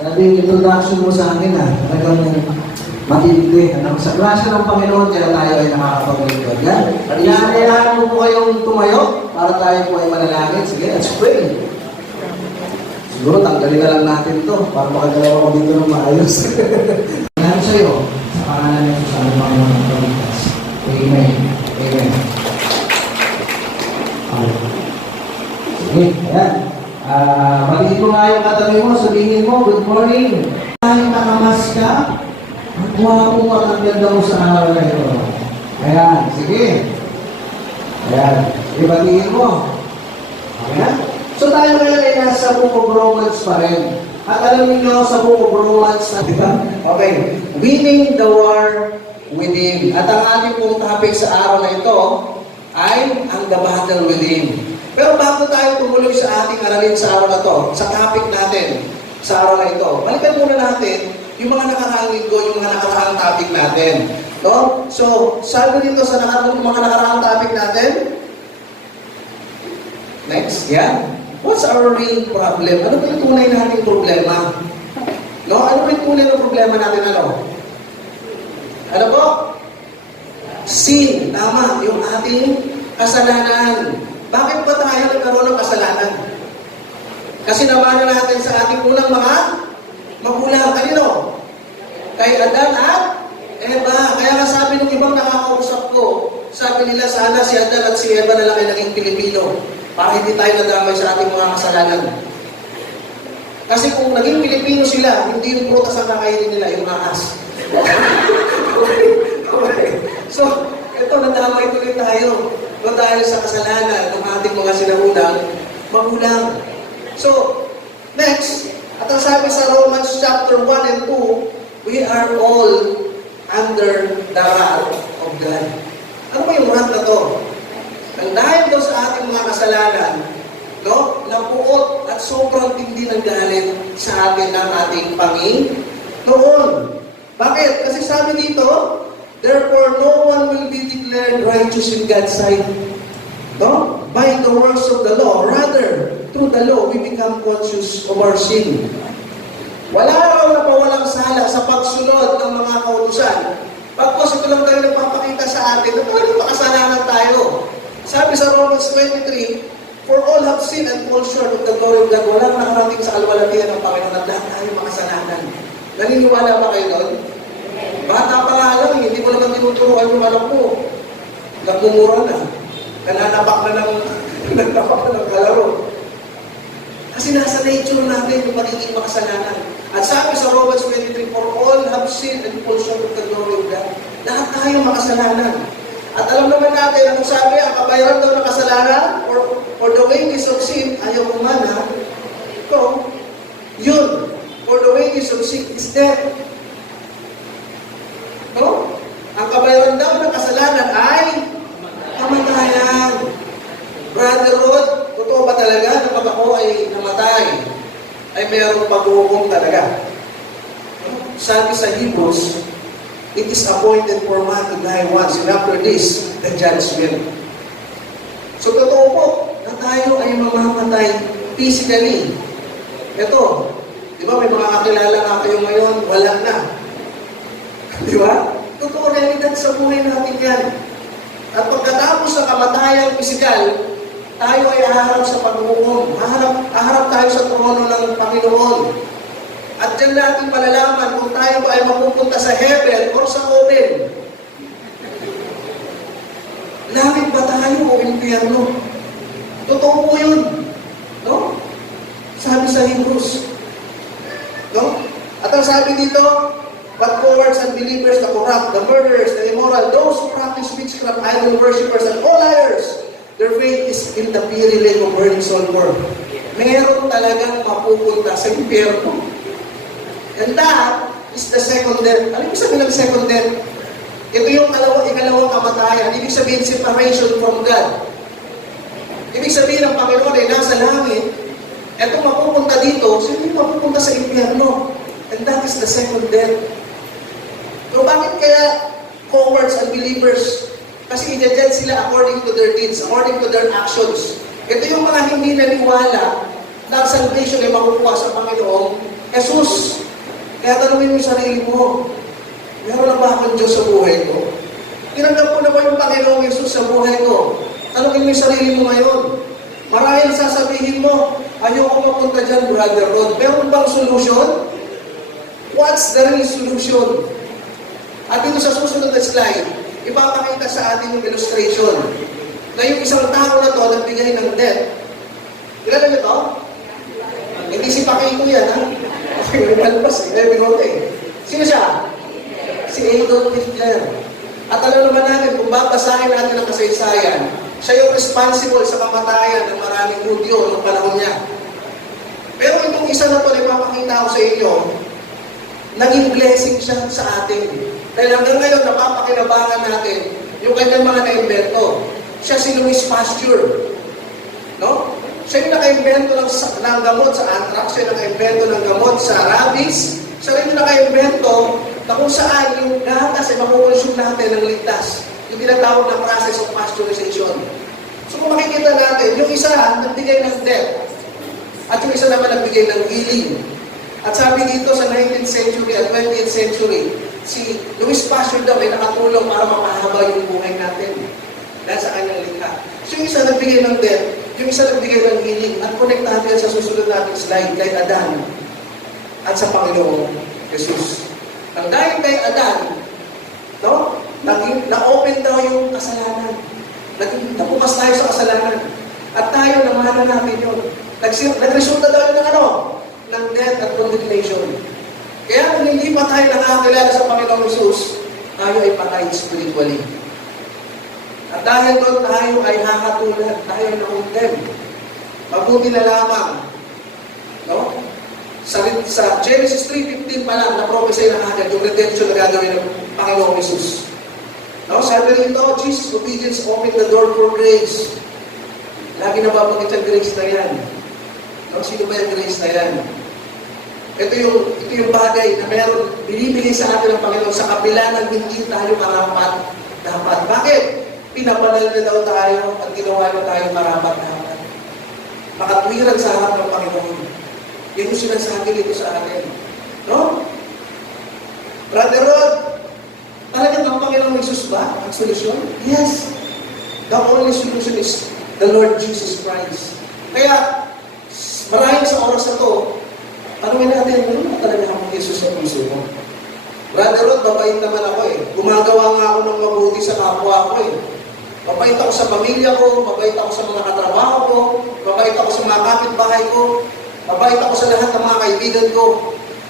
Yung introduction mo sa akin talagang matindi. Sa grasya ng Panginoon, kaya tayo ay nakakapaglingkod. Hayaan mo po kayong tumayo para tayo po ay manalangin. Sige, let's pray. Siguro tanggalin na lang natin ito para makagalaw ako dito ng maayos. Salamat sa iyo. Sa pangalan ng Diyos ang Panginoon ng Pilipinas. Amen. Amen. Sige, ayan. Magiging mo nga yung katabi mo, sabihin mo, good morning. Ay, nakamas ka. Ang guwapo at ang ganda mo sa araw na ito. Ayan, sige. Ayan, ibatiin mo. Ayan. So tayo ngayon ay nasa Book of Romans pa rin. At alam niyo sa Book of Romans, diba? Okay, winning the war within. At ang ating pong topic sa araw na ito ay ang the battle within. Pero bago tayo tumuloy sa ating aralin sa araw na ito, sa topic natin sa araw na ito, balikan muna natin yung mga nakaraang linggo, yung mga nakaraang topic natin. No? So, sabi dito sa mga nakaraang topic natin, next, yeah. What's our real problem? Ano ba yung tunay nating problema? No? Ano ba yung tunay na problema natin? Ano po? Sin. Tama. Yung ating kasalanan. Bakit ba tayo nagkaroon ng kasalanan? Kasi nabana natin sa ating unang mga magulang. Kanino? Kay Adan at Eva. Kaya nga sabi ng ibang nakakausap ko, sabi nila sana si Adan at si Eva na lang ay naging Pilipino. Para hindi tayo nadamay sa ating mga kasalanan. Kasi kung naging Pilipino sila, hindi yung prutas ang kakainin nila, yung ahas. Okay. So, ito, nadamay tuloy tayo. Doon dahil sa kasalanan ng ating mga sinaunang magulang. So, next, at ang sabi sa Romans chapter 1 and 2, we are all under the wrath of God. Ano ba yung wrath na to? Ang dahil doon sa ating mga kasalanan, no, napuot at sobrang tindi ng galit sa atin ng ating Panginoon. Bakit? Kasi sabi dito, therefore, no one will be declared righteous in God's sight, no? By the works of the law. Rather, through the law, we become conscious of our sin. Wala raw na pawalang sala sa pagsunod ng mga kautusan. Pagkos ito lang tayo nagpapakita sa atin na talagang makasalanan tayo. Sabi sa Romans 23, for all have sinned and fall short of the glory of God. Walang nakarating sa alwalatian ng Panginoon at lahat tayo makasalanan. Naniniwala ba kayo doon? Bata pa nga lang, hindi mo naman tinuturuan yung alam mo. Nagmumura na. Nananapak na ng kalaro. Kasi nasa nature natin yung magiging makasalanan. At sabi sa Romans 23, for all have sinned and fall short of the glory of God. Lahat tayo makasalanan. At alam naman natin, ang sabi, ang kabayaran daw ng kasalanan, or the wages of sin, ayaw kumana, ito, yun, for the wages of sin is death. No? Ang kabayaran daw ng kasalanan ay kamatayan. Brother Rod, totoo ba talaga na pag ako ay namatay, ay mayroong pag-uukong talaga? Sabi sa Hebrews, it is appointed for man to die once, and after this, the judgment. So, totoo po, na tayo ay mamamatay physically. Ito, di ba may mga kakilala nga kayo ngayon, wala na. Di ba? Totoo realidad sa buhay natin yan. At pagkatapos sa kamatayang pisikal, tayo ay haharap sa pag-uukong. Haharap tayo sa trono ng Panginoon. At dyan natin malalaman kung tayo ba ay mapupunta sa heaven or sa oven. Langit ba tayo o impyerno? Totoo po yun. No? Sabi sa Hebrews. No? At ang sabi dito, but cowards and believers, the corrupt, the murderers, the immoral, those who practice witchcraft, idol worshippers, and all liars, their faith is in the fiery lake of burning sulfur. Meron talagang mapupunta sa impyerno. And that is the second death. Ano yung sabihin ng second death? Ito yung ikalawang kamatayan. Ibig sabihin, separation from God. Ibig sabihin, ang Panginoon ay nasa langit. Ito mapupunta dito, hindi mapupunta sa impyerno. And that is the second death. So bakit kaya cowards and believers? Kasi i-judge sila according to their deeds, according to their actions. Ito yung mga hindi naniwala na salvation ay makukuha sa Panginoon Jesus, kaya tanungin mo yung sarili mo, meron na ba akong Diyos sa buhay ko? Tinanggap ko na ba yung Panginoong Jesus sa buhay ko? Tanungin mo yung sarili mo ngayon. Marahil sasabihin mo, ayoko mapunta dyan, Brother Rod. Meron bang solution? What's the real solution? At dito sa susunod na slide, ipapakita sa atin yung illustration na yung isang tao na to nagbigay ng debt. Kilala niyo to? Hindi si Pakiko yan, ha? Kasi malabas eh, bigote eh. Sino siya? Si Adolf Hitler. At alam naman natin, kung babasahin natin ang kasaysayan, siya yung responsible sa kamatayan ng maraming Hudyo noong panahon niya. Pero itong isa na to na ipapakita ko sa inyo, naging blessing siya sa atin. Dahil hanggang ngayon, napapakinabangan natin yung kanyang mga na-invento. Siya si Louis Pasteur. No? Siya yung naka-invento ng gamot sa anthrax, siya yung naka-invento ng gamot sa rabies, siya rin yung naka-invento na kung saan yung gatas ay makukonsume natin ng ligtas. Yung tinatawag na process of pasteurization. So kung makikita natin, yung isa nagbigay ng death, at yung isa naman nagbigay ng healing. At sabi dito sa 19th century at 20th century, si Louis Pasteur daw ay nakatulong para mapahaba yung buhay natin dahil sa kanyang likha. So yung isa nagbigay ng death, yung isa nagbigay ng healing, at connect natin sa susunod nating slide kay Adan at sa Panginoong Jesus. Ang dahil kay Adan, no? Na-open daw yung kasalanan. Napukas tayo sa kasalanan. At tayo, namahalan natin yun. Nagresulta daw yun ng ano? Ng death at condemnation. Kaya kung hindi pa tayo nakakilala sa Panginoong Jesus, tayo ay patay spiritually. At dahil doon tayo ay hakatulad, tayo ay na-condemn. Mabuti na lamang. No? Sa Genesis 3:15 pa lang, na-prophesy na agad yung redemption na gagawin ng Panginoong Jesus. No? Sabi rito, Jesus' obedience opened the door for grace. Lagi na babagit ang grace na yan. No? Sino ba yung grace na yan? Ito yung bagay na meron, binibigay sa atin ng Panginoon sa kabila ng hindi tayo marapat dapat. Bakit? Pinabanal na daw tayo at ginawa na tayo marapat dapat. Makatwiran sa harap ng Panginoon. Yun yung sinasabi dito sa atin. No? Brother Rod, talagang ang Panginoong Jesus ba ang solusyon? Yes. The only solution is the Lord Jesus Christ. Kaya, marahil sa oras na to, tanungin natin, ano na talaga ang Jesus sa puso mo? Brother Rod, mabait naman ako eh. Gumagawa nga ako ng mabuti sa kapwa ko eh. Mabait ako sa pamilya ko, mabait ako sa mga katrabaho ko, mabait ako sa mga kapitbahay ko, mabait ako sa lahat ng mga kaibigan ko.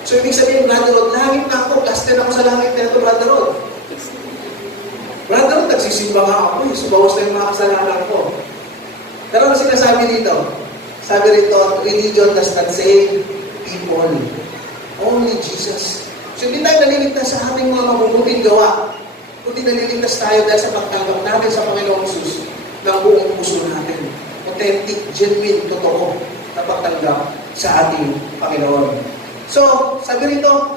So, ibig sabihin, Brother Rod, langit na ako, kasten ako sa langit na ito, Brother Rod. Brother Rod, nagsisimba nga ako eh. Subawas na yung mga kasalanan ko. Pero ano sinasabi dito? Sabi rito, religion does not save people. Only Jesus. So, hindi tayo naliligtas sa ating mga mabubuting gawa. Kundi naliligtas tayo dahil sa pagtanggap natin sa Panginoong Jesus ng buong puso natin. Authentic, genuine, totoo na pagtanggap sa ating Panginoon. So, sabi rito,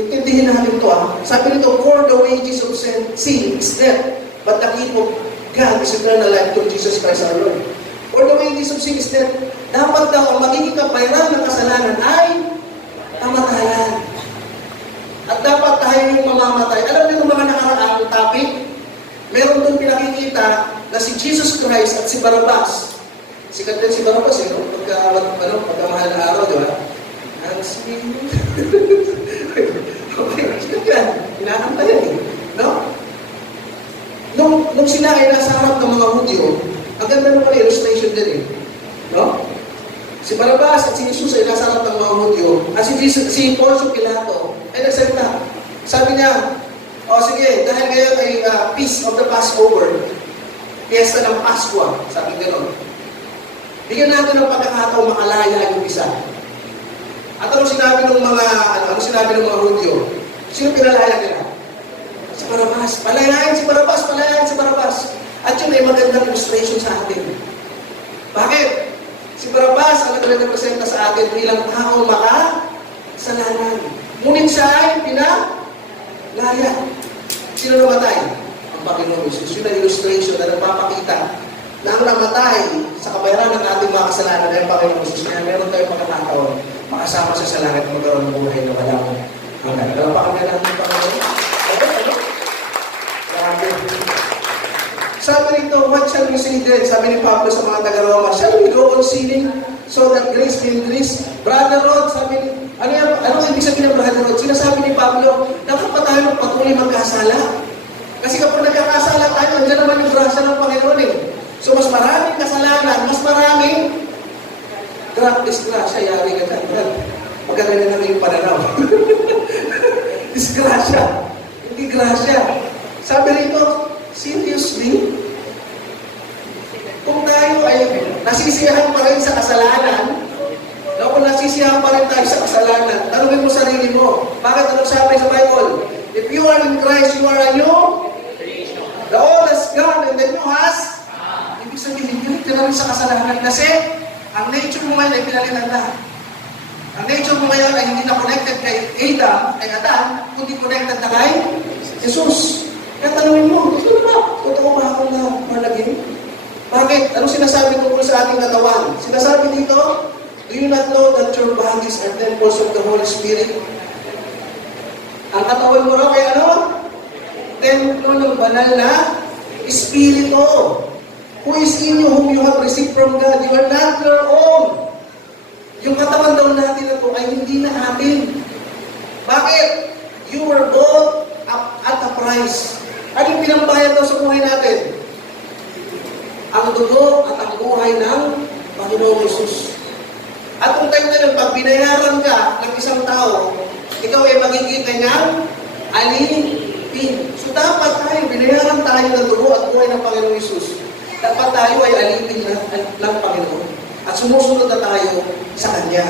intindihin natin ito Sabi rito, for the wages of sin is death, but the gift of God is eternal life through Jesus Christ our Lord. For the wages of sin is death, dapat daw ang magiging kapayaran ng kasalanan ay kamatayan. At dapat tayo yung mamamatay. Alam niyo yung mga nakaraang topic? Meron doon pinakikita na si Jesus Christ at si Barabas. Sikat din si Barabas, no? Pagkamahal na araw, di ba? Okay, sikat yan. Hinahanta yan eh. No? Nung sila ay nasa harap ng mga Hudyo, ang ganda naman illustration din eh. No? Si Barabas at si Jesus ay nasa harap ng mga Hudyo. At si Poncio Pilato ay nagsalita. Sabi niya, sige, dahil ngayon ay Feast of the Passover, piyesta ng Paskwa, sabi gano'n. Bigyan natin ng pagkakataong makalaya yung isa. At anong sinabi ng mga Hudyo? Sino pinalaya nila? Si Barabas. Palayain si Barabas, palayain si Barabas. At yun ay magandang illustration sa atin. Bakit? Si Barabas ang nagrepresenta sa atin bilang taong makasalanan. Ngunit siya ay pinalaya. Sino namatay? Ang Panginoon Jesus. Yun ang illustration na nagpapakita na ang namatay sa kabayaran ng ating mga kasalanan ay ang Panginoon Jesus. Kaya meron tayong pagkakataon makasama siya sa langit, magkaroon ng buhay na walang hanggan. Kalapakan na natin pa ngayon. Grabe. Sabi rito, what shall we say then? Sabi ni Pablo sa mga taga-Roma, shall we go on sinning so that grace may increase? Brother Rod, sabi ni, ano ibig sabihin ng Brother Rod? Sinasabi ni Pablo, dapat pa tayo patuloy magkasala. Kasi kapag nagkakasala tayo, andyan naman yung grasya ng Panginoon eh. So mas maraming kasalanan, mas maraming disgrasya, yari ka dyan. Maganda na namin yung pananaw. Disgrasya, hindi grasya. Sabi rito, seriously, kung tayo ay nasisiyahan pa rin sa kasalanan, kung nasisiyahan pa rin tayo sa kasalanan, tanungin mo sarili mo, bakit anong sabi sa Bible? If you are in Christ, you are a new creation. The old has gone and the new has, ibig sabihin, galit ka na rin sa kasalanan kasi ang nature mo ngayon ay pinalitan na. Ang nature mo ngayon ay hindi na connected kay Adam, kundi connected na kay Jesus. Kaya tanungin mo, totoo ba ako na malagim? Bakit? Anong sinasabi tungkol sa ating katawan? Sinasabi dito, do you not know that your bodies are temples of the Holy Spirit? Ang katawan mo raw ay ano? Templo ng banal na Espiritu. Who is in you, whom you have received from God? You are not your own. Yung katawan daw natin na ito ay hindi na atin. Bakit? You were bought at a price. Anong pinambayad daw sa buhay natin? Ang dugo at ang buhay ng Panginoong Jesus. At kung tayo na yun, pag binayaran ka ng isang tao, ikaw ay magiging kanyang alipin. So dapat tayo, binayaran tayo ng dugo at buhay ng Panginoong Jesus. Dapat tayo ay alipin ng Panginoon. At sumusunod na tayo sa Kanya.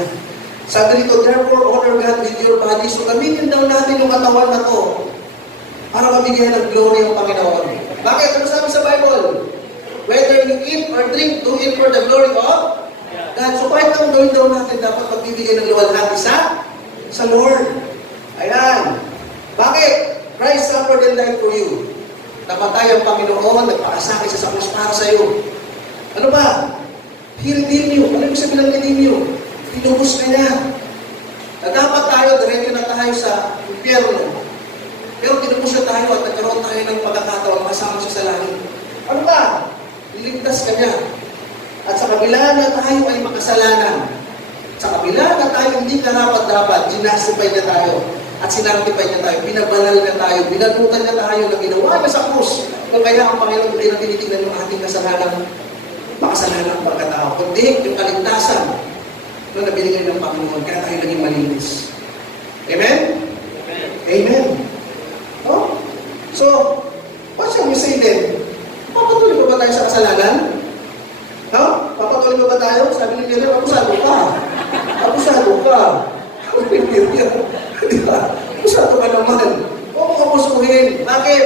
Sabi dito, therefore, honor God with your body. So gamitin daw natin yung katawan na to para mabigyan ng glory ang Panginoon. Bakit? Ano sabi sa Bible? Whether you eat or drink, do it for the glory of God. So kahit ang gawin daw natin, dapat magbibigay ng luwalhati sa Lord. Ayan. Bakit? Christ suffered and died for you. Napatay ang Panginoon, nagpakasakit siya sa krus para sa iyo. Ano ba? He redeemed you. Ano yung sabihin ng redeem you? Pinubos ka niya. Na dapat tayo, diretso na tayo sa impyerno. Pero tinubos na tayo at nagkaroon tayo ng pagkakataon kasama siya sa langit. Ano ba? Niligtas ka niya. At sa kabila na tayo ay makasalanan, sa kabila na tayo hindi karapat-dapat, ginastify na tayo, at sinartify na tayo, binabanal na tayo, binanutan na tayo na ginawa na sa krus. Kung kaya ang Panginoon hindi na tinitignan yung ating kasalanan, makasalanang pagkatao, kundi yung kaligtasan na nabinigay ng Panginoon, kaya tayo naging malinis. Amen? Amen. Oh? So, what shall we say then? Papatuloy ba tayo sa kasalanan? No? Papatuloy ba tayo? Sabi ni Pierre, abusado ka. Abusado ka. Diba? Abusado ka naman. Huwag mo kapusuhin. Bakit?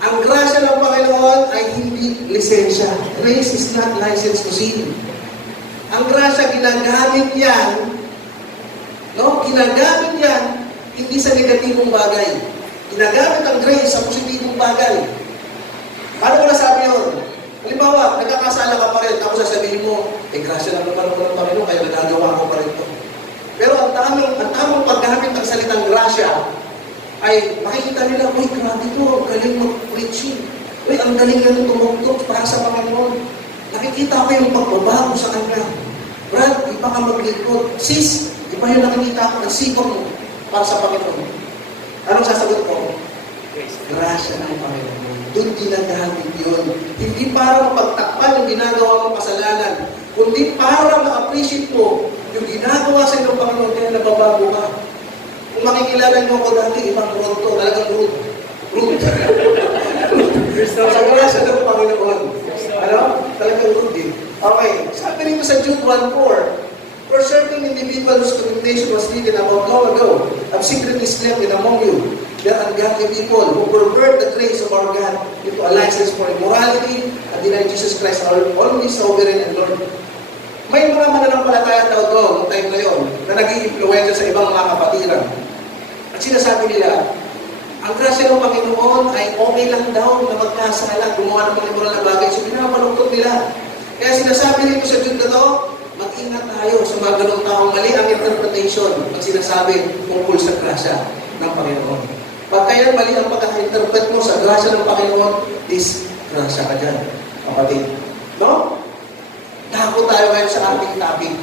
Ang grasya ng Panginoon ay hindi lisensya. Grace is not license to sin. Ang grasya, ginagamit yan, no? Ginagamit yan, hindi sa negatibong bagay. Ginagamit ang grace sa positibong bagay. Paano ko nasabi yun? Halimbawa, nagkakasala ka pa rin, tapos sasabihin mo, grasya lang naman ako ng Panginoon, kaya nagagawa ko pa rin ito. Pero ang tamang paggamit ng salitang grasya, ay makikita nila, uy, grabe ito, ang galing mag-preaching. Uy, ang galing na tumugtog para sa Panginoon. Nakikita ko yung pagbabago sa kanya. Brad, iba ka maglingkod. Sis, iba yung nakikita ko, nagsipag mo para sa Panginoon. Anong sasagot ko? Grasya ng Panginoon. Doon ginagamit yun. Hindi para mapagtakpan yung ginagawa mong kasalanan, kundi para ma-appreciate mo yung ginagawa sa inyo ng Panginoon, kaya nababago ka. Kung makikilala nyo ako dati, ibang road to, talagang road. Road. Sa grasya ng Panginoon. Ano? Talagang road din. Okay. Sabi nito sa Jude 1:4, for certain individuals whose condemnation was written about long ago, have secretly slept in among you. They are ungodly people who pervert the grace of our God into a license for immorality and deny Jesus Christ, our only sovereign and Lord. May mga mananampalataya daw doon, noong time na yun, na nag-i-influensya sa ibang mga kapatiran. At sinasabi nila, ang grasya ng Panginoon ay okay lang daw na magkasala, gumawa ng mga immoral na bagay. So, pinapalungkot nila. Kaya sinasabi nito sa Jude na to, Mag-ingat tayo sa mga ganong taong mali ang interpretation pag sinasabi tungkol sa grasya ng Panginoon. Pag kaya mali ang pagkaka-interpret mo sa grasya ng Panginoon, disgrasya ka dyan, kapatid. No? Dako tayo ngayon sa ating topic.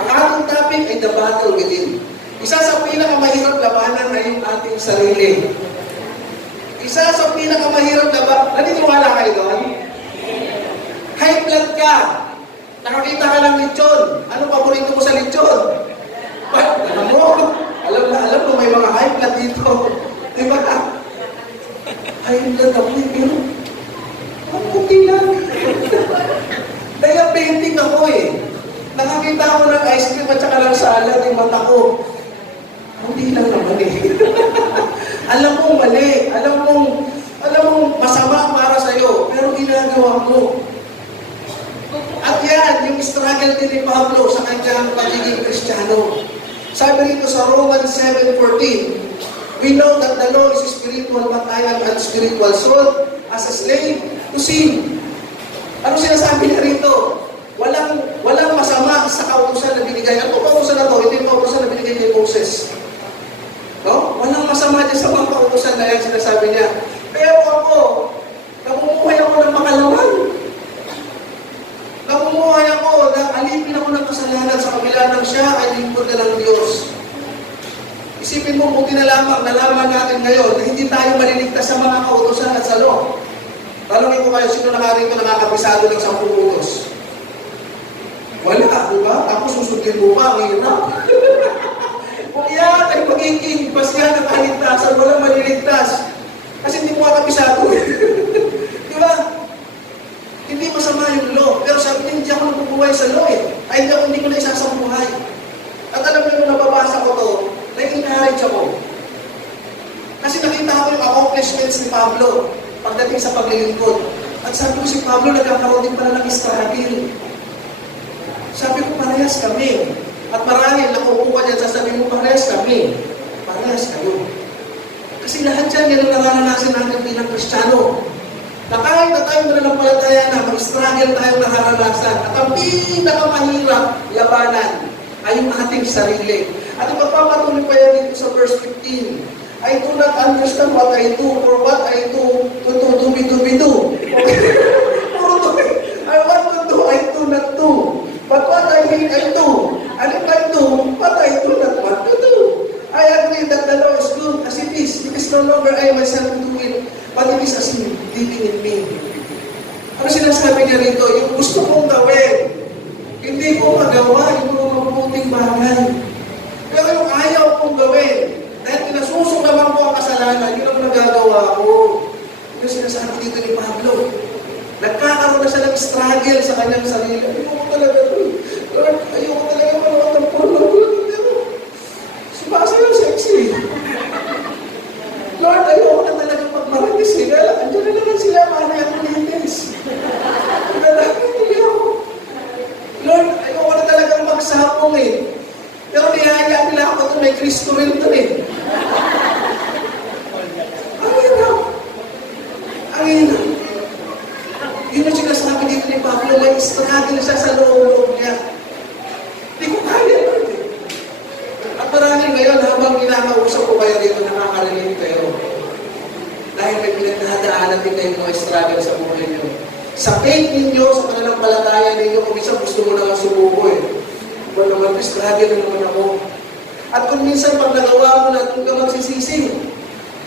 Ang ating topic ay the battle within. Isa sa pinakamahirap labanan ay yung ating sarili. Isa sa pinakamahirap labanan, naniniwala kayo doon? High blood ka. Nakakita ka ng lechon. Ano paborito mo sa lechon? Alam mo, may mga high blood dito. Diba? High blood ako eh, pero ang puti lang. Diabetic ako eh. Nakakita ako ng ice cream at saka lang salad yung mata ko. Hindi lang naman eh. Alam mong mali. Alam mong masama para sa'yo. Pero ginagawa mo. At yan, yung struggle din ni Pablo sa kanyang pagiging Kristiyano. Sabi rito sa Romans 7:14, we know that the law is spiritual, but I am unspiritual, sold as a slave to sin. Ano sinasabi niya rito? Walang masama sa kautusan na binigay. Ano kautusan na to? Ito yung kautusan na binigay ni Moses. No? Walang masama dyan sa mga kautusan na yan, sinasabi niya. Pero ako, namumuhay ako ng makalaman. Namumuhay ako na alipin ako ng kasalanan sa kabila ng siya ay lingkod na ng Diyos. Isipin mo, buti na lamang nalaman natin ngayon na hindi tayo maliligtas sa mga kautusan at sa law. Talungin ko kayo, sino nakarito nakakabisado ng 10 utos? Wala, di ba? Ako susundin mo pa, ang hirap. Kung yan ay magiging basya ng kaligtasan, walang maliligtas. Kasi hindi mo kakabisado. Di ba? Hindi masama yung law. Pero sabi niya, hindi ako nabubuhay sa law eh. Ay, hindi ko na isasambuhay. At alam niyo, nung nababasa ko to, nag-encourage ako. Kasi nakita ko yung accomplishments ni Pablo pagdating sa paglilingkod. At sabi ko si Pablo, nagkakaroon din pala ng struggle. Sabi ko, parehas kami. At marahil nakukuha dyan, sasabihin mo, parehas kami. Parehas kayo. Kasi lahat yan, yan ang nararanasan natin bilang Kristiyano. Na kahit na tayo mananampalataya na, mag-struggle tayong nararanasan. At ang pinakamahirap labanan ay yung ating sarili. At ipagpapatuloy pa yan dito sa verse 15. I do not understand what I do, or what I do, do. Puro to. I want to do, I do not do. But what I hate, I do. And if I do, what I do not want to do. I agree that the law is good as it is. It is no longer I myself who do it, but it is as Him living in me. Ano sinasabi niya rito? Yung gusto kong gawin, hindi ko magawa, yung mga mabuting bagay. Pero yung ayaw kong gawin, dahil pinasusungaman ko ang kasalanan, yun ang nagagawa ko. Yung sinasabi dito ni Pablo. Nagkakaroon na siya ng struggle sa kanyang sarili. Ayoko talaga ito. Lord, ayoko talaga manood ng porno. Sumasayaw sexy. Lord, ayoko na talaga magmaritis. Andiyan na naman sila, paano yung kulitis? Lord, ayoko na talaga magsapong eh. Pero niyaya nila ako ito, may Kristo rin ito eh. Ang hirap. Ang hirap. Yun ang sinasabi dito ni Pablo, may struggle siya sa loob niya. Hindi ko kaya Lord eh. At marami ngayon, habang kinakausap ko kayo dito, nakaka-relate kayo. Dahil may pinagdadaanan din kayo mga struggle sa buhay niyo. Sa faith ninyo, sa pananampalataya ninyo, kung isa gusto mo naman sumuko eh. Kung naman, struggle na naman ako. At kung minsan pag nagawa mo na, kung ka magsisisi.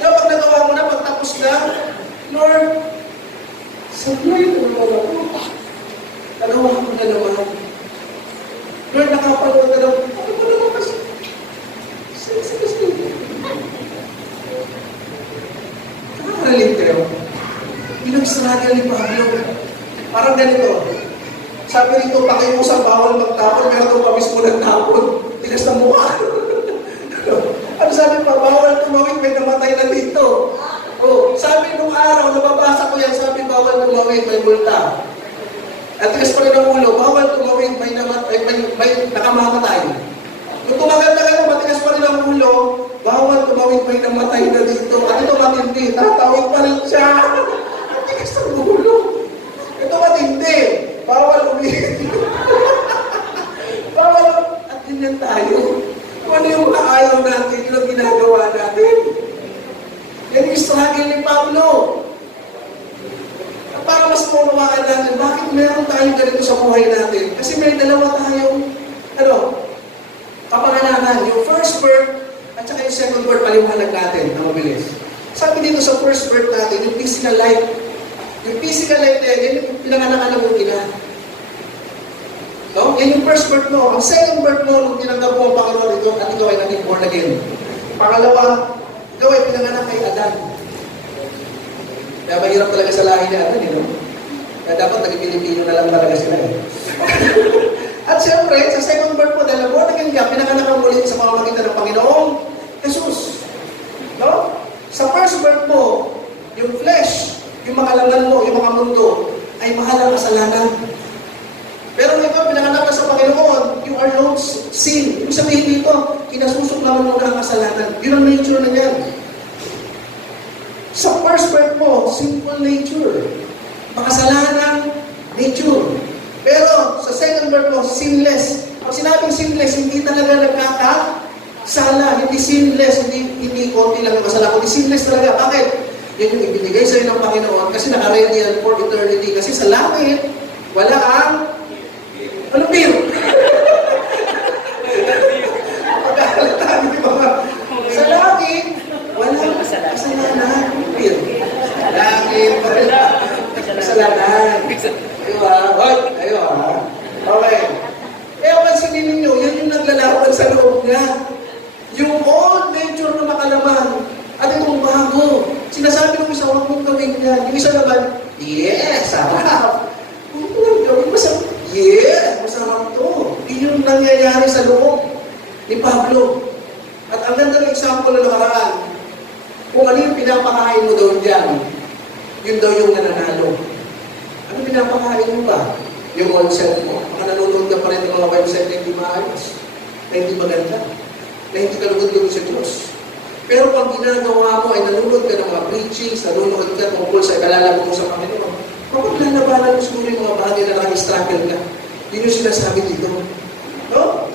Kaya pag nagawa mo na, pagtapos na, Lord, sablay na naman ako. Nagawa ko na naman. Lord, nakapanood na naman. Ano ba naman kasi? Sige. Nakaka-relate kayo. Pinag-struggle ni Pablo. Parang ganito. Sabi rito, pakiusap, bawal magtapon, meron itong pamis mo nagtapon. Tigas na mukha. Ano sabi pa, bawal tumawid, may namatay na dito. Sabi nung araw, nababasa ko yan, sabi, bawal tumawid, may multa. At tigas pa rin ang ulo, bawal tumawid, may nakamamatay. Kung tumagal na kayo, matigas pa rin ang ulo, bawal tumawid, may namatay na dito. At ito matindi, tatawid pa rin siya. Ang tigas ng ulo. Ito matindi. Bawal umihin. ayaw natin, yun ang ginagawa natin. Yan yung struggle ni Pablo. Para mas maunawaan natin, bakit meron tayong ganito sa buhay natin? Kasi may dalawa tayong, kapanganakan. Yung first birth, at saka yung second birth, paliwanag natin na mabilis. Sabi dito sa first birth natin, yung physical life. Yung physical life na yan yung pinanganakan ng mga ina. No? Yan yung first birth mo. Ang second birth mo, nung tinanggap mo ang Panginoon ito, at ikaw ay naging born again. Pangalawa, ikaw ay pinanganak kay Adan. Kaya mahirap talaga sa lahi ni Adan, no? Kaya dapat naging Pilipino na lang talaga sila. At siyempre, sa second birth mo, dahil born again ka, pinanganak ang ulit sa pamamagitan ng Panginoong Jesus. No? Sa first birth mo, yung flesh, yung mga laman mo, yung mga mundo, ay mahal ang kasalanan. Pero kung ikaw pinanganak ka sa Panginoon, you are no sin. Ibig sabihin dito, kinasusok naman mo na ang kasalanan. Yun ang nature na yan. Sa first birth mo, simple nature. Makasalanan, nature. Pero sa second birth mo, sinless. Pag sinabing sinless, hindi talaga nagkakasala. Hindi sinless, hindi konti lang ang kasalanan. Hindi sinless talaga. Bakit? Yan yung ibinigay sa'yo ng Panginoon kasi nakaready yan for eternity. Kasi sa langit, wala ang anong beer? Pag-aalatan, di ba? Sa langit, wala ang kasalanan. Beer. Langit, wala kasalanan. Diba? Ayo ha? Okay. Kaya pansinin ninyo, yan yung naglalaban sa loob niya. Yung old nature na makalaman, at itong bago. Sinasabi ng isa, huwag mong gawin yan. Yung isa naman, yes, sarap. Huwag mong gawin, masarap. Yes, masarap to. Yun yung nangyayari sa loob ni Pablo. At ang ganda ng example na nakaraan, kung ano yung pinapakain mo daw dyan, yun daw yung nananalo. Ano pinapakain mo ba? Yung old self mo. Baka nanonood ka pa rin ng mga website na hindi maayos, na hindi maganda, na hindi ka lugod-lugod sa Diyos. Pero pag ginagawa mo ay nanonood ka ng mga preachings, nanonood ka tungkol sa ikalala mo sa Panginoon, kapag lalabanan mo siguro yung mga bagay na nakastruggle ka, yun yung sinasabi dito. No?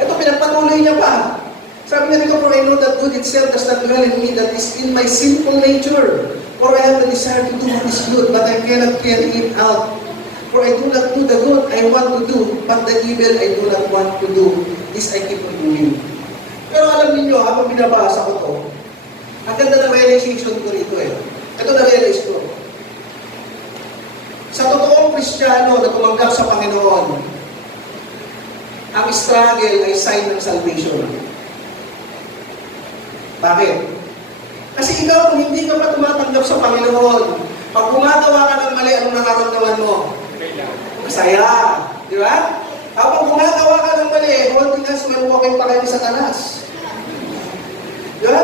Ito, pinagpatuloy niya pa. Sabi niya dito, for I know that good itself does not dwell in me, that is in my sinful nature. For I have the desire to do what is good, but I cannot carry it out. For I do not do the good I want to do, but the evil I do not want to do. This I keep on doing. Pero alam niyo, habang binabasa ko to, ang ganda ng realization ko rito eh. Ito na-realize ko. Sa totoong Kristiyano na tumanggap sa Panginoon, ang struggle ay sign ng salvation. Bakit? Kasi ikaw, kung hindi ka pa tumatanggap sa Panginoon, pag gumagawa ka ng mali, anong nakaramdaman mo? Masaya. Di ba? Kapag gumagawa ka ng mali, holding us when walking pa kayo sa Satanas. Di ba?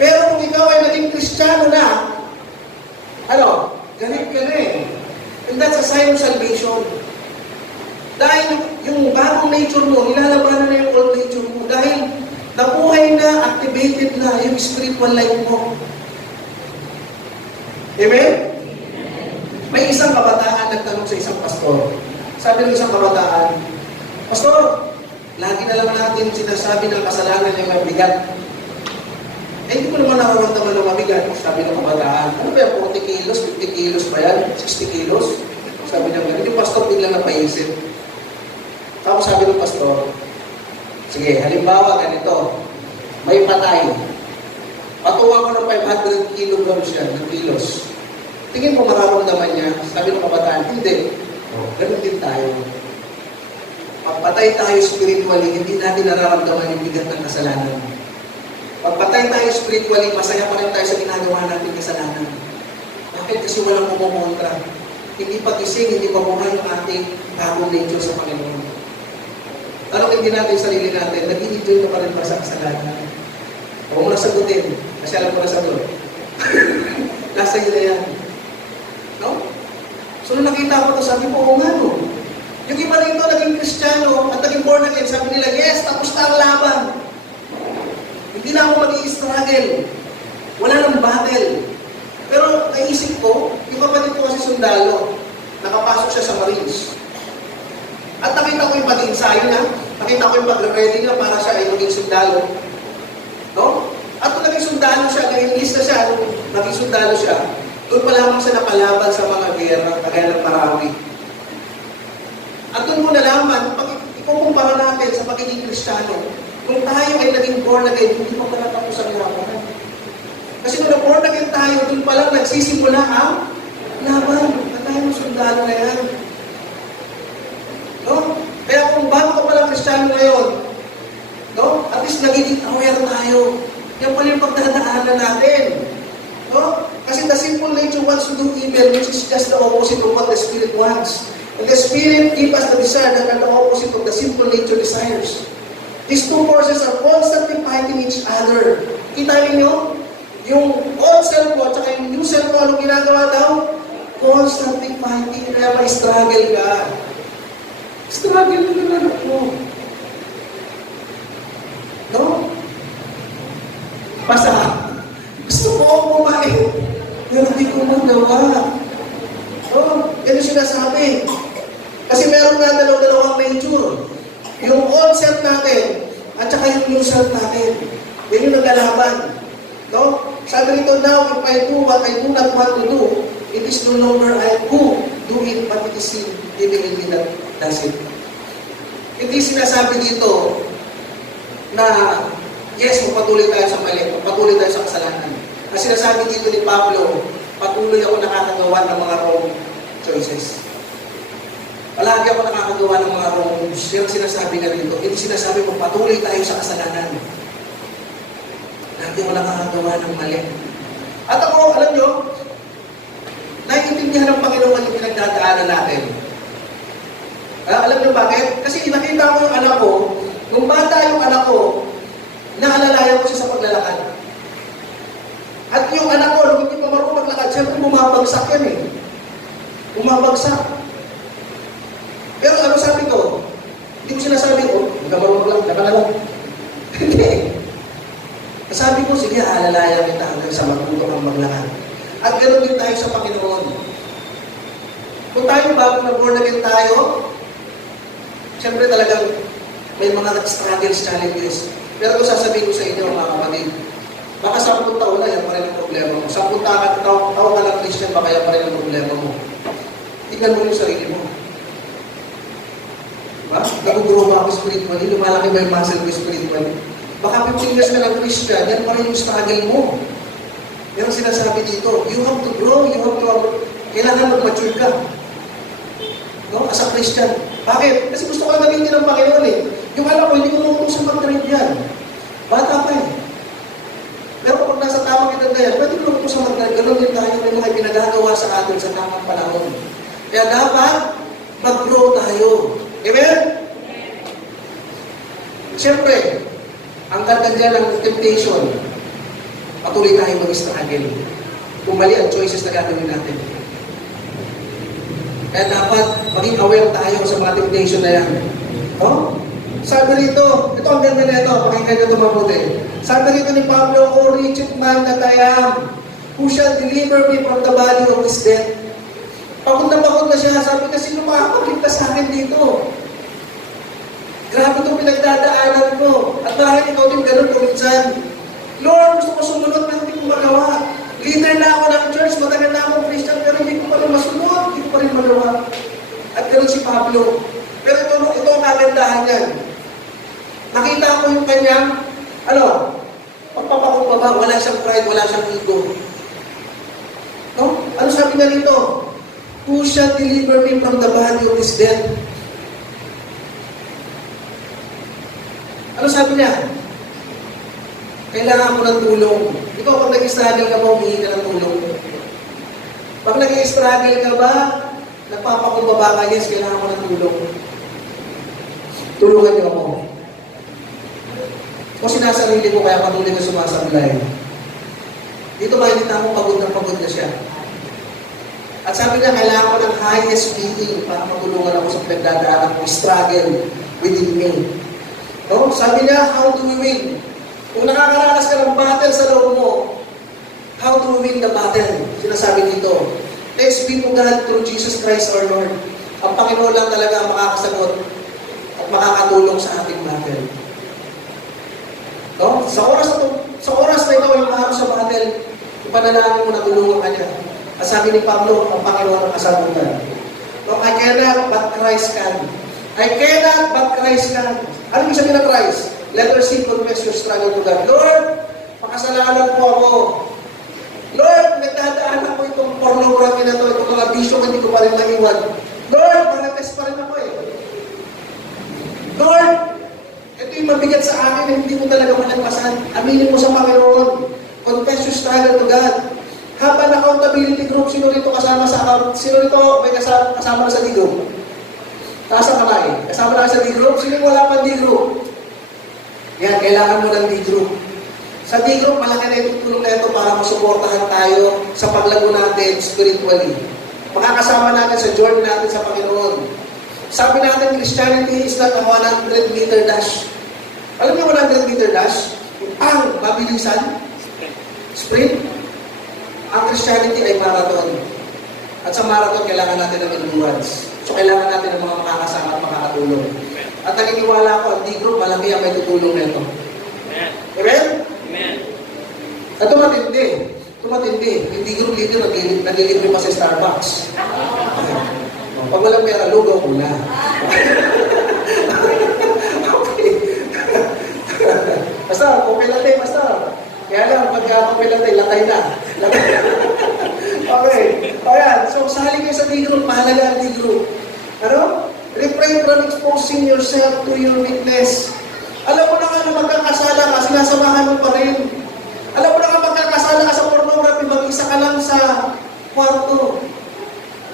Pero kung ikaw ay naging Kristiyano na, ganit ka na eh. And that's a sign of salvation. Dahil yung bagong nature mo, nilalabanan na yung old nature mo. Dahil nabuhay na, activated na yung spiritual life mo. Amen? May isang kabataan nagtanong sa isang pastor. Sabi ng isang kabataan, Pastor, lagi na lang natin sinasabi ng kasalanan yung mabigat. Hindi ko naman nararamdaman ng mabigat. Sabi ng kabataan, ano ba yan, 40 kilos, 50 kilos ba yan, 60 kilos? Sabi niya, ganun yung pastor biglang napaisip. Tapos sabi ng pastor, sige, halimbawa ganito, may patay. Patuwa ko ng 500 kilograms siya, ng kilos. Tingin mo mararamdaman niya, sabi ng kabataan, hindi. Ganun din tayo. Pagpatay tayo spiritually, hindi natin nararamdaman yung bigat ng kasalanan. Pagpatay tayo spiritually, masaya pa rin tayo sa ginagawa natin kasalanan. Bakit? Kasi walang kumontra. Hindi pa gising, hindi pa buhay yung ating bagong nature sa Panginoon. Tanongin din natin yung sarili natin, nag-i-enjoy na pa rin ba sa kasalanan? Huwag mo na sagutin, kasi alam mo na sagot. Nasa iyo na yan. No? So nung nakita ko ito, sabi ko, oo nga no. Yung iba rito, naging Kristiyano at naging born again, sabi nila, yes, tapos na ang laban. Hindi na ako mag-i-struggle. Wala nang battle. Pero naisip ko, yung kapatid ko kasi sundalo, nakapasok siya sa Marines. At nakita ko yung pag-ensayo niya, Nakita ko yung pagre-ready niya para siya ay maging sundalo. No? At kung naging sundalo siya, na-enlist na siya, nung naging sundalo siya, doon pa lamang siya napalaban sa mga gera, kagaya ng Marawi. At doon mo nalaman, pag ikukumpara natin sa pagiging Kristiyano, kung tayo ay naging born again, hindi mo pala tapos ang laban. Kasi kung na-born again tayo, doon pa lang nagsisimula ang laban. At tayo ng sundalo na yan. No? Kaya kung bago ka pala Kristiyano ngayon, no? At least nagiging aware tayo. Yan pala yung pagdadaanan natin. No? Kasi the simple nature wants to do evil, which is just the opposite of what the Spirit wants. And the Spirit gives us the desire that are the opposite of the simple nature desires. These two forces are constantly fighting each other. Kita niyo? Yung old self ko at yung new self ko, anong ginagawa daw? Constantly fighting. Kaya may struggle ka. Struggle na naman ako. No? Basta, gusto ko ako kumain. Pero hindi ko magawa. No? Yan yung sinasabi. Kasi meron nga dalawang nature. Yung old self natin, at saka yung new self natin. Yan yung naglalaban. No? Sabi nito, now, if I do what I do not want to do, it is no longer I who do it, but it is sin living in me that does it. Hindi sinasabi dito na, yes, magpatuloy tayo sa mali, magpatuloy tayo sa kasalanan. Ang sinasabi dito ni Pablo, patuloy ako nakakagawa ng mga wrong choices. Palagi ako nakakagawa ng mga wrong moves. Yung sinasabi nga dito, hindi sinasabi kung patuloy tayo sa kasalanan. Lagi ako nakakagawa ng mali. At ako, alam nyo, naiintindihan ng Panginoon yung pinagdadaanan natin. Alam nyo bakit? Kasi nakita ko yung anak ko, nung bata yung anak ko, naalalayan ko siya sa paglalakad. At yung anak ko, nung hindi pa marunong maglakad, siyempre bumabagsak yan eh. Bumabagsak. Pero ano sabi ko? Hindi ko sinasabi ko, hindi ka marunong lang, laka na lang. Hindi. Sabi ko, sige, alalayan kita hanggang sa matuto kang maglakad. At ganoon din tayo sa Panginoon. Kung tayo bago na born again tayo, siyempre talagang may mga struggles, challenges. Pero kung sasabihin ko sa inyo, mga kapatid, baka 10 taon na yan pa rin ang problema mo. 10 taon ka ng Christian, baka yan pa rin ang problema mo. Tingnan mo yung sarili mo. Diba? Nag-grow ba ako spiritually? Lumalaki ba yung muscle ko spiritually? Baka 15 years ka ng Christian, yan pa rin yung struggle mo. Yan ang sinasabi dito. You have to grow, you have to... Kailangan mag-mature ka. No? As a Christian. Bakit? Kasi gusto ko lang gamitin ng Panginoon eh. Yung alam ko, hindi ko nautusan mag-trade yan. Bata pa eh. Pero kapag nasa tamang edad na yan, pwede ko nautusan mag-trade. Ganun din tayo may mga pinagagawa sa atin sa tamang panahon. Kaya dapat mag-grow tayo. Amen? Siyempre, ang kaganda ng temptation, patuloy tayo mag-struggle. Kung mali ang choices na gagawin natin. Kaya dapat maging aware tayo sa mga temptation na yan. No? Sabi rito, ito ang ganda na ito, pakinggan nyo ito mabuti. Sabi rito ni Pablo, O wretched man that I am, who shall deliver me from the body of his death? Pagod na siya, sabi na, sino makakapagligtas sa akin dito? Grabe itong pinagdadaanan ko. At bakit ikaw din ganun kuminsan? Lord, gusto ko sumunod na hindi ko magawa. Leader na ako ng church, matagal na akong Christian, pero hindi ko pa rin masunod, hindi ko pa rin magawa. At ganoon si Pablo. Pero ito ang kagandahan niyan. Nakita ko yung kanyang, pagpapakumbaba, wala siyang pride, wala siyang ego. No? Ano sabi niya rito? Who shall deliver me from the body of his death? Ano sabi niya? Kailangan ko ng tulong. Ikaw, pag nag-struggle ka ba, humingi ka ng tulong? Pag nag-struggle ka ba, nagpapakumbaba ka, yes, kailangan ko ng tulong. Tulungan niyo ako. O sinasarili ko, kaya patuloy na sumasablay. Dito makikita mo, pagod na siya. At sabi niya, kailangan ko ng highest being para matulungan ako sa pinagdadaanan ko, struggle within me. No? Sabi niya, how do we win? Kung nakakaranas ka ng battle sa loob mo, how do we win the battle? Sinasabi dito, thanks be to God through Jesus Christ our Lord. Ang Panginoon lang talaga ang makakasagot. At makakatulong sa ating battle. No? Sa oras na ikaw yung maharap sa battle, ipanalangin mo na tulungan ka niya. At sabi ni Pablo, ang Panginoon ang kasagutan. No, I cannot but Christ can. I cannot but Christ can. Ano yung sabihin ng Christ? Letter C, confess your struggle to God. Lord, makasalanan po ako. Lord, nagdadaan ako itong pornography na ito, itong mga bisyo, hindi ko pa rin maiwan. Lord, manatest pa rin ako eh. Lord, ito yung mabigat sa akin na hindi mo talaga malagpasan. Aminin mo sa Panginoon. Confess your struggle to God. Habang accountability group, sino rito kasama sa account? Sino rito may kasama na sa D-group? Taas ang kamay. Kasama na sa D-group? Sino wala pang D-group? Yan, kailangan mo ng D-group. Sa D-group, malaki na itutulong na ito para masuportahan tayo sa paglago natin spiritually. Makakasama natin sa journey natin sa Panginoon. Sabi natin, Christianity is not a 100-meter dash. Alam niyo 100-meter dash? Ang mabilisan? Sprint? Ang Christianity ay marathon. At sa marathon, kailangan natin ng endurance. So, kailangan natin ng mga makakasama at makakatulong. At naniniwala ko, ang D-group, malaki ang may tutulong nito. Amen? Amen. At tumatindi. Yung D-group leader, nagilibre pa sa Starbucks. Pag walang pera, lugaw muna. Okay. Basta, pumilate, basta. Kaya lang, pagka pumilate, latay na. Okay. Ayan. So, sali kayo sa D-group. Mahalaga ang D-group. Ano? Refrain from exposing yourself to your weakness. Alam mo na nga na magkakasala ka, sinasamahan mo pa rin. Alam mo na nga magkakasala ka sa pornography, mag-isa ka lang sa kwarto.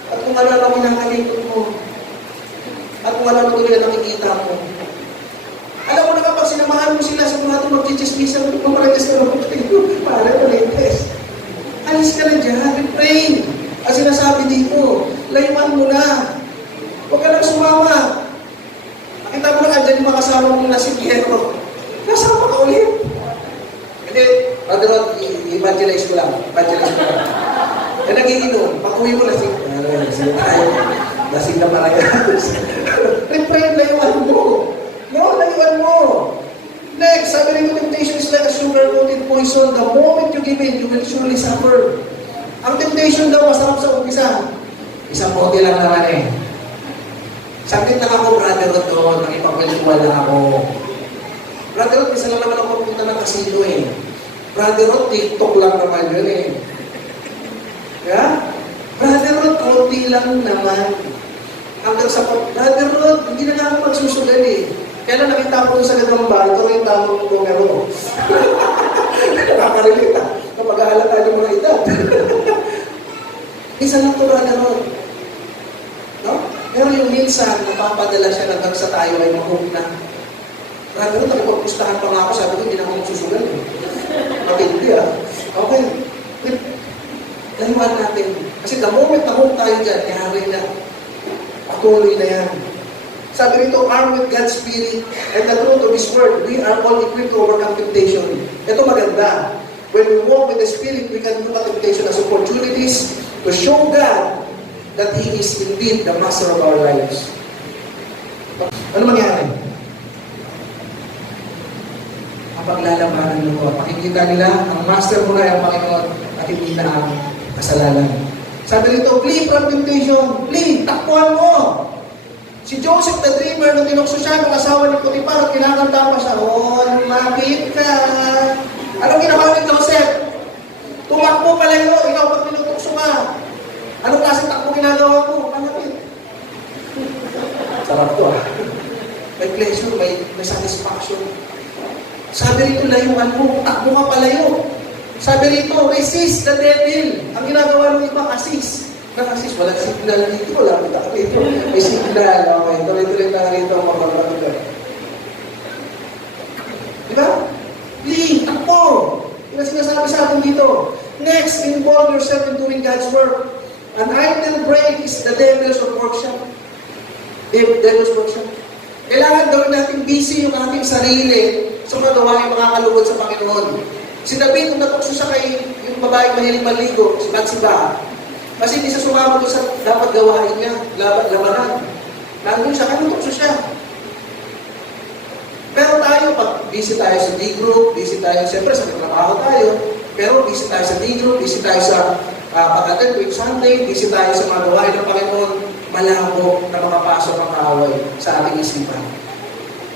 At kung wala na minakalikot mo. At kung wala na tuloy na nakikita mo. Alam mo na kapag sinamahan mo sila sa mga mag-chichismisan, pumaretes ka naman kayo. Para malites. Alis ka na dyan. Refrain. Ang sinasabi dito, layman mo na. Huwag ka lang sumama. Nakita mo na ka dyan yung makasama mong nasigero. Nasama ka ulit. Hindi, Brother Rod, evangelize ko lang. Eh, nagiinom. Pag-uwi mo lasing. Lasing na parang refrain, layuan mo. No, layuan mo. Next, sabi rin yung temptation is like a sugar-coated poison. The moment you give in, you will surely suffer. Ang temptation daw, masarap sa umpisa. Isang bote lang naman eh. Saglit lang ako, Brother Rod, doon. Nakipagpalikuan lang ako. Brother Rod, isa lang naman ako pupunta ng kasino eh. Brother Rod, TikTok lang naman yun eh. Yeah? Brother Rod, konti lang naman. Hanggang sa Brother Rod, hindi na ako magsusugal eh. Kaya na nakita ko sa Gagamba, ito yung tamang numero. Nakakarilit ah. Napag-aalat tayo ng mga edad. Isa lang ito, Brother Rod. No? Pero yung minsan, napapadala siya hanggang sa tayo ay mahog na. Brother Rod, nakipagpustahan pa nga ako, sabi ko, hindi na ako magsusugal eh. Matindi ah. Okay. Layuan natin. Kasi the moment na home tayo dyan, yari na. Patuloy na yan. Sabi rito, armed with God's Spirit and the truth of His Word, we are all equipped to overcome temptation. Ito maganda. When we walk with the Spirit, we can look at temptation as opportunities to show God that He is indeed the master of our lives. Ano mangyari? Ang paglalabanan mo, pakikita nila, ang master mo na ay ang Panginoon at hindi na ang kasalanan. Sabi rito, flee from temptation. Flee, takbuhan mo. Si Joseph the Dreamer, nung tinukso siya ng asawa ni Potiphar at kinakanta pa siya, oh, lumapit ka. Anong ginawa ni Joseph? Tumakbo palayo, ikaw pag tinutukso ka. Anong klaseng takbo ginagawa mo? Malapit. Sarap to ah. May pleasure, may satisfaction. Sabi rito, layuan mo, takbo ka palayo. Sabi rito, resist the devil. Ang ginagawa ng iba, assist. Nang-assist, walang signal dito, wala kita ka dito. May signal, okay, tuloy-tuloy na rito ang mga diba? Flee, takbo. Yung sinasabi sa atin dito. Next, involve yourself in doing God's work. An idle break is the devil's workshop. Devil's workshop. Kailangan gawin natin busy yung ating sarili sa mga gawain makakalugod sa Panginoon. Si David, kung natukso siya kay yung babaeng mahiling maligo, si Bathsheba, kasi hindi siya sumama doon sa dapat gawain niya, labanan. Nandun siya, kaya natukso siya. Pero tayo, pag busy tayo sa D-group, busy tayo, siyempre sa trabaho tayo, pero busy tayo sa D-group, busy tayo sa pag-attend with Sunday, busy tayo sa mga gawain ng Panginoon, malabo na makapasok ang kaaway sa ating isipan.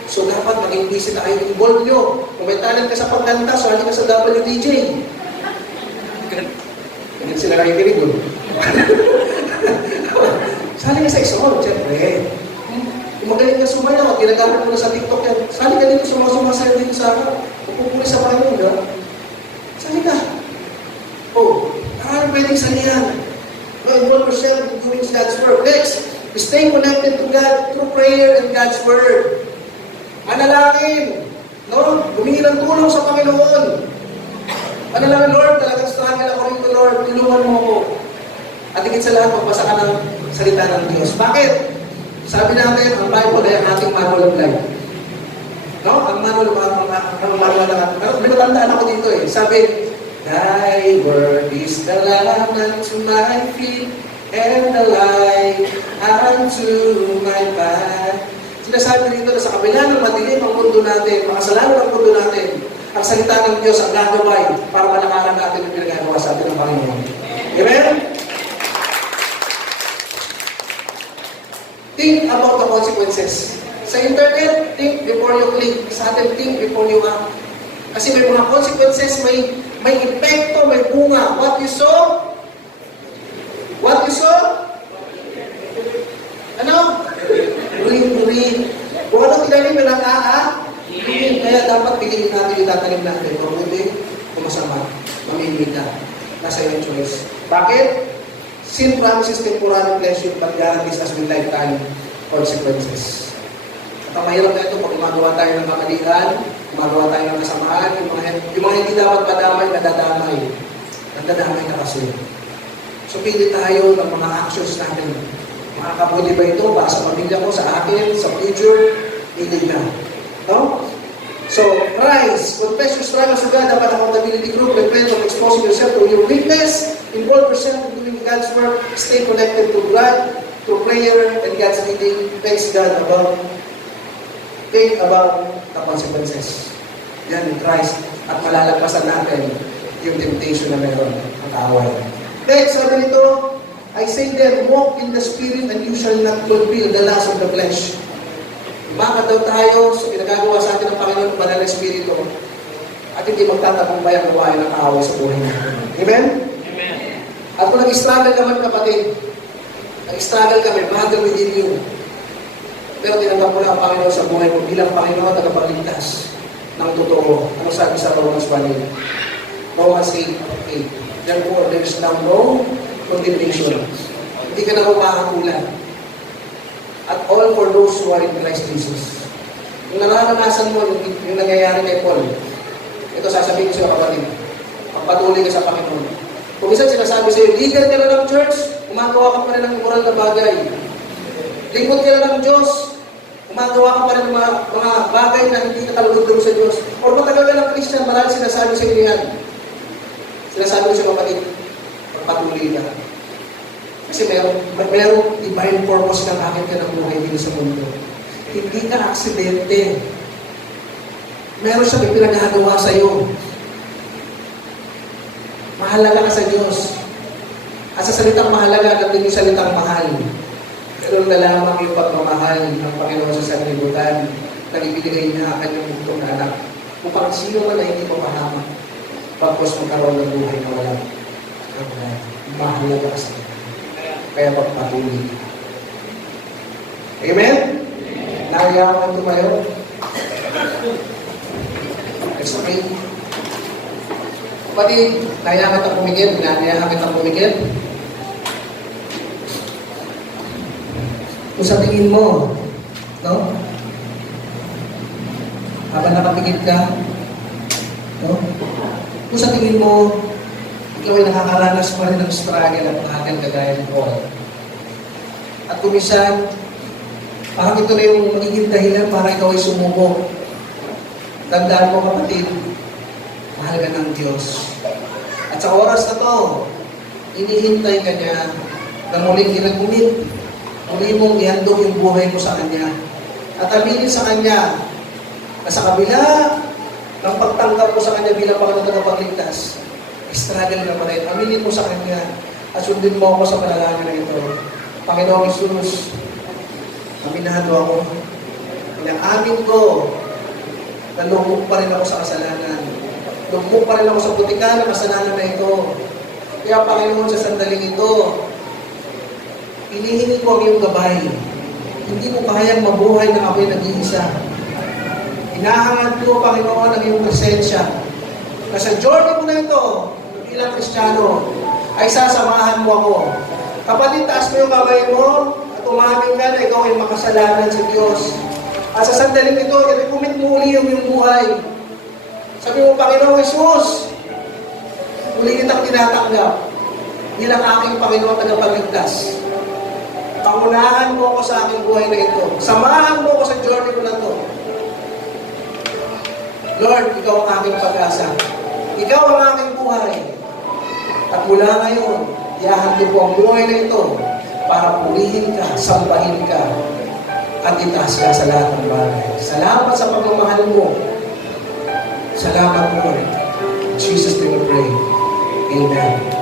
So dapat maging busy tayo, involve nyo. Kung may talent ka sa pagkanta, so halika sa WDJ. Hindi sila nakikinig doon. Sali ka sa isong, siyempre. Kung magaling ka sumayaw, ginagamit mo na sa TikTok yan, sali ka dito, sumasayaw dito sa akin. Pupupuli sa Panginoon, di ba? Sali ka. Oh, pwedeng salihan. Involve yourself in doing God's work. Next, stay connected to God through prayer and God's word. Manalangin. No? Humingi ng tulong sa Panginoon. Manalangin, Lord, talagang struggle ako rito, Lord. Tulungan mo ako. At higit sa lahat, magbasa ka ng salita ng Diyos. Bakit? Sabi natin, ang Bible ay ang ating manual of life. No? Ang manual of life. May matandaan ako dito eh. Sabi, Thy word is the lamp unto my feet and the light unto my path. Sinasabi dito na sa kabila ng madilim ang mundo natin, makasalanan ang mundo natin, ang salita ng Diyos ang gagaway para malakaran natin ang pinagagawa sa atin ng Panginoon. Amen? Think about the consequences. Sa internet, think before you click. Sa atin, think before you act. Kasi may mga consequences, may epekto, may bunga. What you sow? What you sow? Ano? Uri. Kung ano tinanim, may kaya dapat piliin natin, itatanim natin. Mabuti o masama. Mamili ka. Nasa yung choice. Bakit? Sin promises temporary pleasure but guarantees us with lifetime consequences. At ang mahirap na ito, pag gumagawa tayo ng kamalian, gumagawa tayo ng kasamaan, yung mga hindi dapat madamay, nadadamay na kasi. So, pili tayo ng mga actions natin. Makakabuti ba ito? Para sa pamilya ko, sa akin, sa future, pili na. No? So, rise, confess your struggles to God, dapat accountability group, repent of exposing yourself to your weakness, involve yourself in doing God's work, stay connected to God, through prayer and God's leading. Thanks God think about the consequences. Yan yung Christ. At malalagpasan natin yung temptation na meron ang kaaway. Next, sabi nito, I say then, walk in the Spirit and you shall not fulfill the lust of the flesh. Umakad daw tayo sa pinagagawa sa atin ng Panginoon ng Banal na Espiritu at hindi magtatagumpay ang gawain ng kaaway sa buhay natin. Amen? Amen. At kung nag-struggle ka man, kapatid, nag-struggle ka, may battle within you. Pero tinanggap mo na ang Panginoon sa buhay mo bilang Panginoon at tagapagligtas ng totoo. Ano sabi sa Romans 1:8? Romans 8:8. Therefore, there is now no condemnation. Hindi ka na mapakakulan. At all for those who are in Christ Jesus. Yung nararanasan mo, yung nangyayari kay Paul, ito sasabihin ko sa kapatid, pagpatuloy ka sa Panginoon. Kung minsan sinasabi sa iyo, leader ka na ng church, gumagawa ka pa rin ng moral na bagay. Lingkod ka na ng Diyos, gumagawa ka pa rin ng mga bagay na hindi nakalulog sa Diyos. O matagal ka ng Christian, marami sinasabi sa inyo yan. Sinasabi ko sa kapatid, pagpatuloy ka. Kasi mayroong divine purpose na bakit ka ng buhay dito sa mundo. Hindi ka aksidente. Meron siya may pinagagawa sa iyo. Mahalaga ka sa Diyos. At sa salitang mahalaga, nandun yung salitang mahal. Pero na lamang yung pagmamahal ng Panginoon sa sanlibutan na ibinigay niya ang kanyang bugtong na anak. Upang sino man na hindi mapahamak, tapos magkaroon ng buhay na walang mahalaga ka sa Diyos. Kaya pagpatuloy. Amen? Naiyaman tumayo. It's okay. Kapatid, naiyaman ang pumigil. Naiyaman ang pumigil. Kung sa tingin mo, no? Habang nakapigil ka, no? Kung sa tingin mo, ikaw ay nakakaranas pa rin ng struggle at mahagal kagaya ng Paul. At kumisan, parang ito na yung magiging dahilan para ikaw ay sumubok. Tandaan mo kapatid, mahal ka ng Diyos. At sa oras na to, inihintay ka niya na muling ginagumit. Muli mong ihandog yung buhay mo sa Kanya. At aminin sa Kanya na sa kabila ng pagtanggap mo sa Kanya bilang Panginoon at Tagapagligtas, struggle ka pa rin. Aminin mo sa Kanya at sundin mo ako sa panalangin na ito. Panginoong Jesus, aminado ako. Inamin ko na lumok pa rin ako sa kasalanan. Lumok pa rin ako sa putikan ng kasalanan na ito. Kaya Panginoon, sa sandaling ito, inihingi ko ang iyong gabay. Hindi mo kayang mabuhay na ako'y nag-iisa. Hinahangad ko, Panginoon, ang iyong presensya. Na sa journey ko na ito, bilang Kristiyano, ay sasamahan mo ako. Kapatid, taas mo yung kamay mo at umamin ka na ikaw ay makasalanan sa Diyos. At sa sandaling ito, i-recommit mo uli yung iyong buhay. Sabi mo, Panginoong Jesus, muli kitang tinatanggap bilang aking Panginoon at Tagapagligtas. Pangunahan mo ako sa aking buhay na ito. Samahan mo ako sa journey ko na ito. Lord, ikaw ang aking pag-asa. Ikaw ang aking buhay. At mula ngayon, iahandi ko ang buhay na ito para purihin ka, sambahin ka, at itaas ka sa lahat ng bagay. Salamat sa pagmamahal mo. Salamat, Lord. In Jesus' name we pray. Amen.